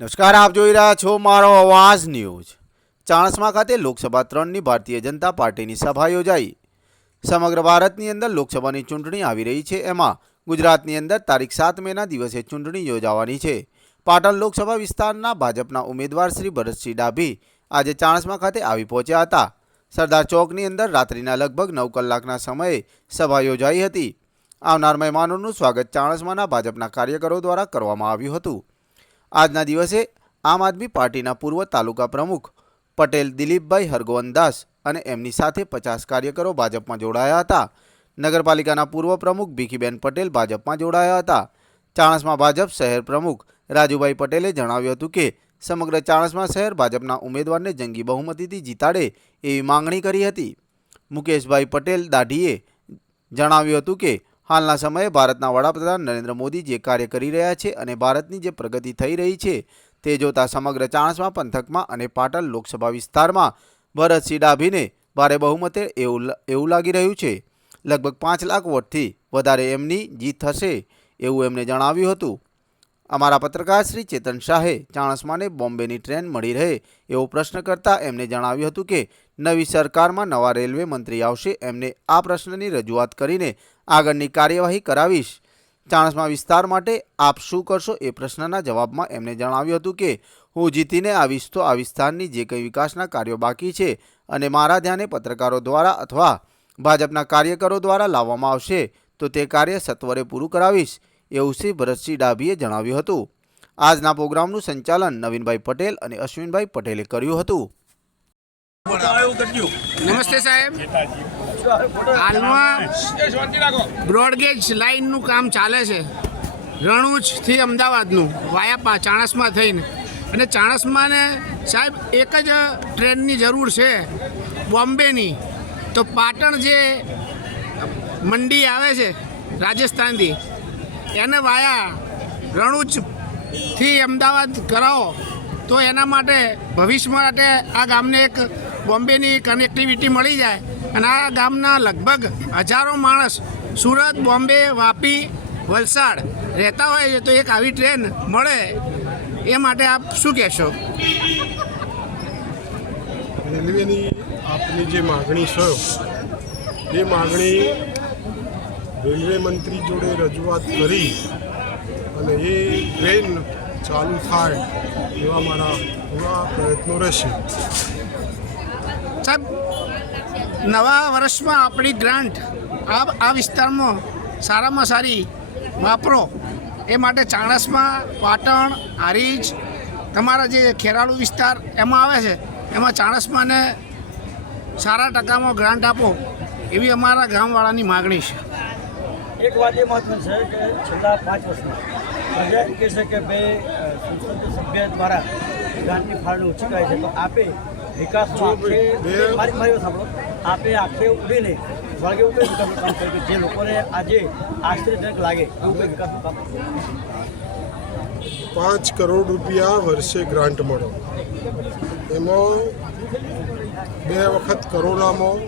નમસ્કાર, આપ જોઈ રહ્યા છો મારો અવાજ ન્યૂઝ। ચાણસ્મા ખાતે લોકસભા 3ની ભારતીય જનતા પાર્ટીની સભા યોજાઈ। સમગ્ર ભારતની અંદર લોકસભાની ચૂંટણી આવી રહી છે। એમાં ગુજરાતની અંદર તારીખ 7 મેના દિવસે ચૂંટણી યોજાવાની છે। પાટણ લોકસભા વિસ્તારના ભાજપના ઉમેદવાર શ્રી ભરતસિંહ ડાભી આજે ચાણસ્મા ખાતે આવી પહોંચ્યા હતા। સરદાર ચોકની અંદર રાત્રિના લગભગ 9 કલાકના સમયે સભા યોજાઈ હતી। આવનાર મહેમાનોનું સ્વાગત ચાણસ્માના ભાજપના કાર્યકરો દ્વારા કરવામાં આવ્યું હતું। આજના દિવસે આમ આદમી પાર્ટીના પૂર્વ તાલુકા પ્રમુખ પટેલ દિલીપભાઈ હરગોવનદાસ અને એમની સાથે 50 કાર્યકરો ભાજપમાં જોડાયા હતા। નગરપાલિકાના પૂર્વ પ્રમુખ ભીખીબેન પટેલ ભાજપમાં જોડાયા હતા। ચાણસ્મા ભાજપ શહેર પ્રમુખ રાજુભાઈ પટેલે જણાવ્યું હતું કે સમગ્ર ચાણસ્મા શહેર ભાજપના ઉમેદવારને જંગી બહુમતીથી જીતાડે એવી માંગણી કરી હતી। મુકેશભાઈ પટેલ દાઢીએ જણાવ્યું હતું કે હાલના સમયે ભારતના વડાપ્રધાન નરેન્દ્ર મોદી જે કાર્ય કરી રહ્યા છે અને ભારતની જે પ્રગતિ થઈ રહી છે તે જોતા સમગ્ર ચાણસ્મા પંથકમાં અને પાટણ લોકસભા વિસ્તારમાં ભરતસિંહ ડાભીને ભારે બહુમતે એવું લાગી રહ્યું છે। લગભગ 5 લાખ વોટથી વધારે એમની જીત થશે એવું એમણે જણાવ્યું હતું। અમારા પત્રકાર શ્રી ચેતન શાહે ચાણસ્માને બોમ્બેની ટ્રેન મળી રહે એવો પ્રશ્ન કરતા એમણે જણાવ્યું હતું કે નવી સરકારમાં નવા રેલવે મંત્રી આવશે, એમને આ પ્રશ્નની રજૂઆત કરીને આગળની કાર્યવાહી કરાવીશ। ચાણસ્મા વિસ્તાર માટે આપ શું કરશો એ પ્રશ્નના જવાબમાં એમણે જણાવ્યું હતું કે હું જીતીને આવીશ તો આ વિસ્તારની જે કંઈ વિકાસના કાર્યો બાકી છે અને મારા ધ્યાને પત્રકારો દ્વારા અથવા ભાજપના કાર્યકરો દ્વારા લાવવામાં આવશે તો તે કાર્ય સત્વરે પૂરું કરાવીશ એવું શ્રી ભરતસિંહ ડાભીએ જણાવ્યું હતું। આજના પ્રોગ્રામનું સંચાલન નવીનભાઈ પટેલ અને અશ્વિનભાઈ પટેલે કર્યું હતું। નમસ્તે સાહેબ, હાલમાં બ્રોડગેજ લાઇનનું કામ ચાલે છે રણુજથી અમદાવાદનું વાયા ચાણસ્મા થઈને, અને ચાણસ્માને સાહેબ એક જ ટ્રેનની જરૂર છે બોમ્બેની, તો પાટણ જે મંડી આવે છે રાજસ્થાનથી એને વાયા રણુજથી અમદાવાદ કરાવો તો એના માટે ભવિષ્ય માટે આ ગામને એક બોમ્બેની કનેક્ટિવિટી મળી જાય અને આ ગામના લગભગ હજારો માણસ સુરત, બોમ્બે, વાપી, વલસાડ રહેતા હોય છે, તો એક આવી ટ્રેન મળે એ માટે આપ શું કહેશો? રેલવેની આપની જે માગણી છે એ માગણી રેલવે મંત્રી જોડે રજૂઆત કરી અને એ ટ્રેન ચાલુ થાય એવા મારા પૂરા પ્રયત્નો રહેશે। સાહેબ, નવા વર્ષમાં આપણી ગ્રાન્ટ આ વિસ્તારમાં સારામાં સારી વાપરો એ માટે ચાણસ્મા, પાટણ, હારીજ, તમારા જે ખેરાલુ વિસ્તાર એમાં આવે છે એમાં ચાણસ્માને સારા ટકામાં ગ્રાન્ટ આપો એવી અમારા ગામવાળાની માગણી છે। એક વાત એ મહત્વની છે કે છેલ્લા 5 વર્ષમાં પ્રજા એમ કહે છે કે ભાઈ સંસદીય સભ્ય દ્વારા ગ્રાન્ટની ફાળવણી ઓછી કરે છે, તો આપે વિકાસમાં મારી સાંભળો, આપે આખે ઉડીને વળગે એવું કઈ વિકાસનું કામ કર્યું કે જે લોકોને આજે આશ્ચર્યજનક લાગે એવું કઈ વિકાસનું કામ? 5 કરોડ રૂપિયા વર્ષે ગ્રાન્ટ મળે, એમાં 2 વખત કોરોનામાં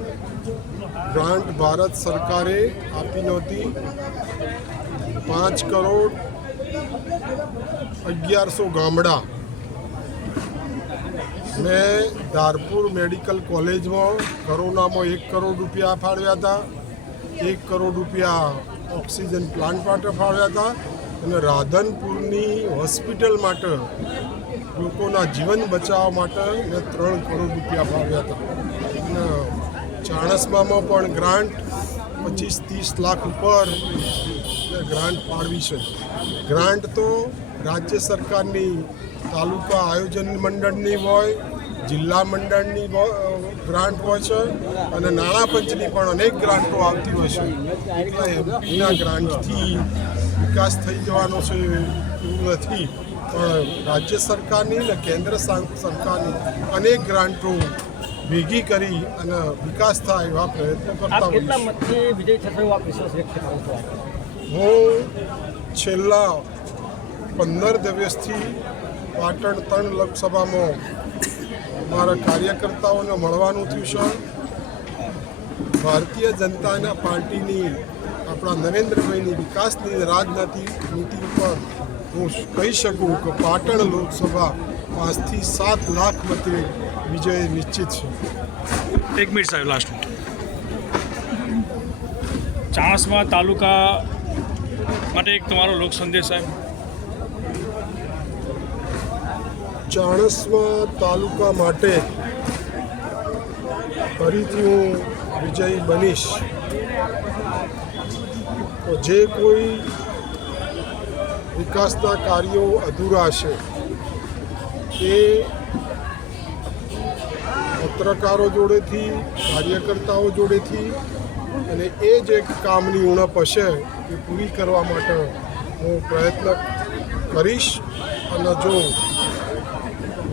ગ્રાન્ટ ભારત સરકારે આપી નહોતી। 5 કરોડ 1100 ગામડા મેં ધારપુર મેડિકલ કોલેજમાં કોરોનામાં 1 કરોડ રૂપિયા ફાળવ્યા હતા, 1 કરોડ રૂપિયા ઓક્સિજન પ્લાન્ટ માટે ફાળવ્યા હતા અને રાધનપુરની હોસ્પિટલ માટે લોકોના જીવન બચાવવા માટે મેં 3 કરોડ રૂપિયા ફાળવ્યા હતા। અને ચાણસ્મામાં પણ ગ્રાન્ટ 25-30 લાખ ઉપર ગ્રાન્ટ ફાળવી છે। ગ્રાન્ટ તો રાજ્ય સરકારની તાલુકા આયોજન મંડળની હોય, જિલ્લા મંડળની ગ્રાન્ટ હોય છે અને નાણાં પંચની પણ અનેક ગ્રાન્ટો આવતી હોય છે। એટલે એમના ગ્રાન્ટથી વિકાસ થઈ જવાનો છે એવું નથી, પણ રાજ્ય સરકારની અને કેન્દ્ર સરકારની અનેક ગ્રાન્ટો ભેગી કરી અને વિકાસ થાય એવા પ્રયત્નો કરતા હોઈએ છીએ। હું છેલ્લા 15 દિવસથી પાટણ 3 લોકસભામાં મારા કાર્યકર્તાઓને મળવાનું થયું છે। ભારતીય જનતા પાર્ટીની આપણા નરેન્દ્રભાઈની વિકાસની રાજનીતિ ઉપર હું કહી શકું કે પાટણ લોકસભા 5 થી 7 લાખ મતે વિજય નિશ્ચિત છે. એક મિનિટ સાહેબ, લાસ્ટ મિનિટ. ચાણસ્મા તાલુકા માટે એક તમારો લોક સંદેશ સાહેબ. ચાણસ્મા તાલુકા માટે ફરીથી હું વિજયી બનીશ. તો જે કોઈ વિકાસના કાર્યો અધૂરા છે એ પત્રકારો જોડેથી, કાર્યકર્તાઓ જોડેથી અને એ જે કામની ઉણપ હશે એ પૂરી કરવા માટે હું પ્રયત્ન કરીશ. અને જો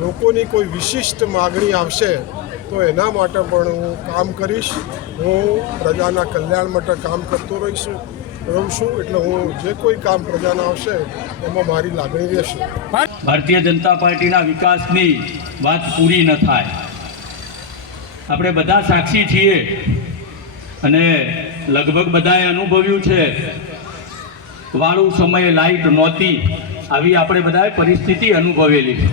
લોકોની કોઈ વિશિષ્ટ માગણી આવશે તો એના માટે પણ હું કામ કરીશ. હું પ્રજાના કલ્યાણ માટે કામ કરતો રહું છું. એટલે હું જે કોઈ કામ પ્રજાના આવશે એમાં મારી લાગણી રહેશે. ભારતીય જનતા પાર્ટીના વિકાસની વાત પૂરી ન થાય. આપણે બધા સાક્ષી છીએ અને લગભગ બધાએ અનુભવ્યું છે. વાળું સમયે લાઇટ નહોતી, આવી આપણે બધાએ પરિસ્થિતિ અનુભવેલી છે.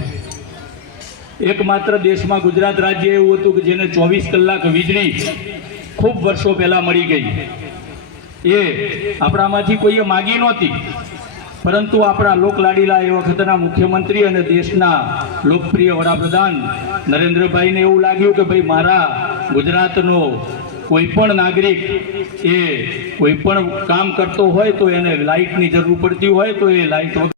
એકમાત્ર દેશમાં ગુજરાત રાજ્ય એવું હતું કે જેને 24 કલાક વીજળી ખૂબ વર્ષો પહેલાં મળી ગઈ. એ આપણામાંથી કોઈએ માગી નહોતી, પરંતુ આપણા લોકલાડીલા એ વખતના મુખ્યમંત્રી અને દેશના લોકપ્રિય વડાપ્રધાન નરેન્દ્રભાઈને એવું લાગ્યું કે ભાઈ મારા ગુજરાતનો કોઈ પણ નાગરિક એ કોઈ પણ કામ કરતો હોય તો એને લાઇટની જરૂર પડતી હોય તો એ લાઇટ